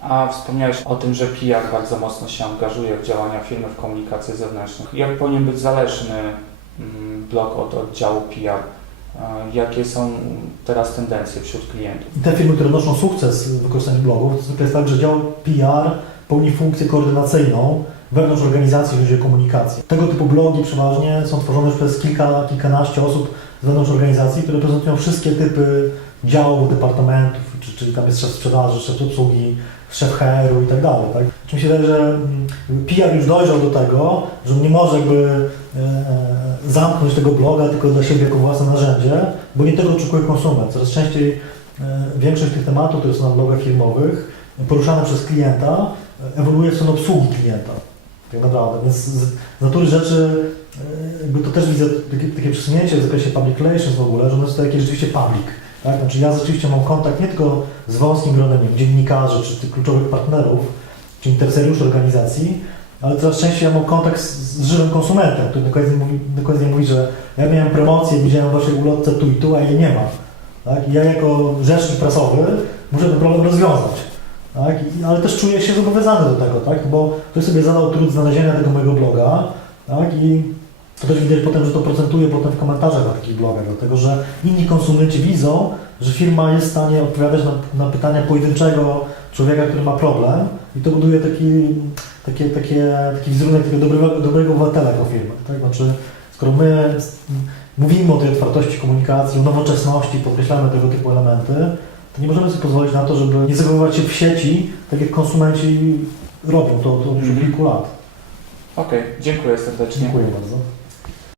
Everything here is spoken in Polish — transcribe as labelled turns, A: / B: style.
A: A wspomniałeś o tym, że PR bardzo mocno się angażuje w działania firmy w komunikacji zewnętrznych. Jak powinien być zależny mm, blog od oddziału PR? Jakie są teraz tendencje wśród klientów?
B: Te firmy, które noszą sukces w wykorzystaniu blogów, to zwykle jest tak, że dział PR pełni funkcję koordynacyjną wewnątrz organizacji, jeżeli chodzi o komunikację. Tego typu blogi przeważnie są tworzone przez kilka, kilkanaście osób z wewnątrz organizacji, które prezentują wszystkie typy działów, departamentów, czy, czyli tam jest szef sprzedaży, szef obsługi, szef HR-u i tak dalej. Tak? Czy mi się wydaje, że mm, PR już dojrzał do tego, że nie może jakby e, e, zamknąć tego bloga tylko dla siebie jako własne narzędzie, bo nie tego oczekuje konsument. Coraz częściej e, większość tych tematów, które są na blogach firmowych, poruszane przez klienta, ewoluuje w stronę obsługi klienta. Tak naprawdę. Więc z natury rzeczy jakby to też widzę takie, takie przesunięcie w zakresie public relations w ogóle, że one są takie rzeczywiście public. Tak? Znaczy ja rzeczywiście mam kontakt nie tylko z wąskim gronem dziennikarzy czy tych kluczowych partnerów, czy interesariuszy organizacji, ale coraz częściej ja mam kontakt z, z żywym konsumentem, który do końca mówi, do końca mówi, że ja miałem promocję, widziałem w waszej ulotce tu i tu, a jej nie ma. Tak? I ja jako rzecznik prasowy muszę ten problem rozwiązać. Tak? I, ale też czuję się zobowiązany do tego, tak? bo ktoś sobie zadał trud znalezienia tego mojego bloga tak? i to też widać potem, że to procentuje potem w komentarzach na takich blogach, dlatego że inni konsumenci widzą, że firma jest w stanie odpowiadać na, na pytania pojedynczego człowieka, który ma problem i to buduje taki, takie, takie, taki wizerunek takiego dobrego, dobrego obywatela jako firmy. Tak? Znaczy, skoro my mówimy o tej otwartości komunikacji, o nowoczesności, podkreślamy tego typu elementy, to nie możemy sobie pozwolić na to, żeby nie zachowywać się w sieci, tak jak konsumenci robią to, to od już
A: Mhm.
B: kilku lat.
A: Okej, dziękuję serdecznie.
B: Dziękuję bardzo.